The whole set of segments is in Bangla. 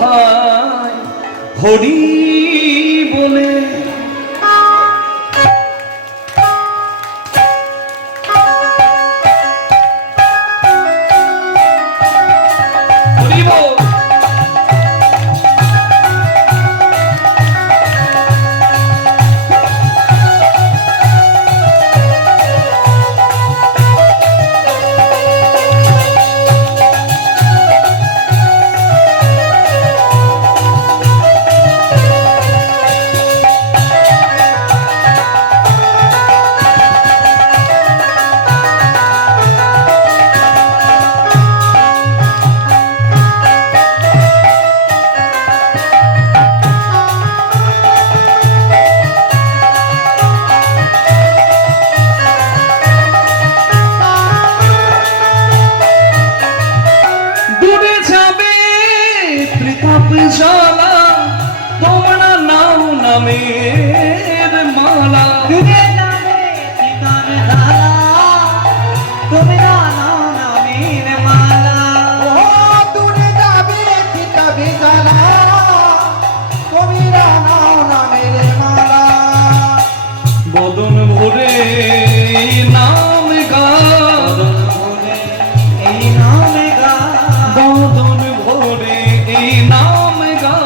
ভাই হরি বলে। জ্বালা তোমরা নাও নামের মালা, তুমি নাও নামের মালা। ও দূরে যাবে কিতাবে জ্বালা, তুমি নাও নামের মালা। বদন ভরে নাম গা, এই নাম গা, বদন ভরে এই নাম গা,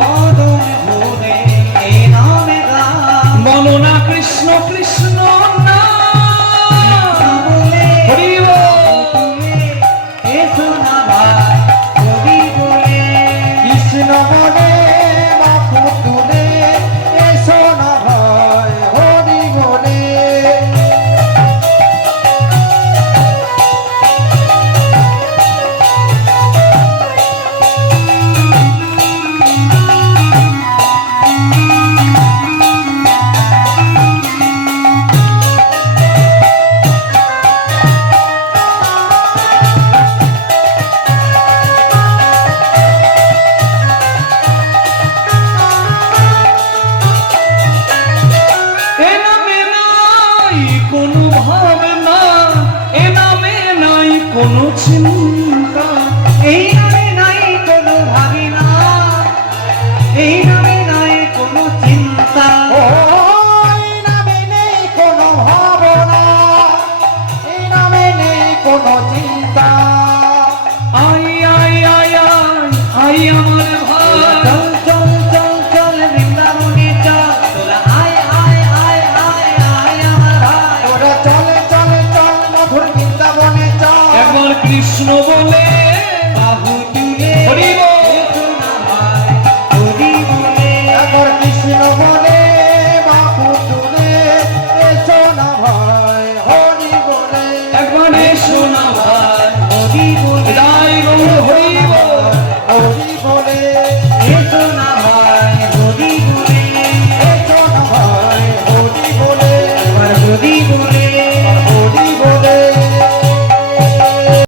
বদন ভরে এই নাম গা। বলো না কৃষ্ণ কৃষ্ণ না বলে হরি বল। তুমি এসো না ভাই হরি বলে, কৃষ্ণ বলে বাপু তুলে এসো না ভাই হরি বলে। এ নামে নাই কোনো ভাবনা, এ নামে নাই কোনো চিন্তা, এই নামে নাই কোনো ভাবিনা, এই নামে নাই কোনো চিন্তা। এই নামে নেই কোনো ভাবনা, এই নামে নেই কোনো চিন্তা। I I I I I আমার ভাই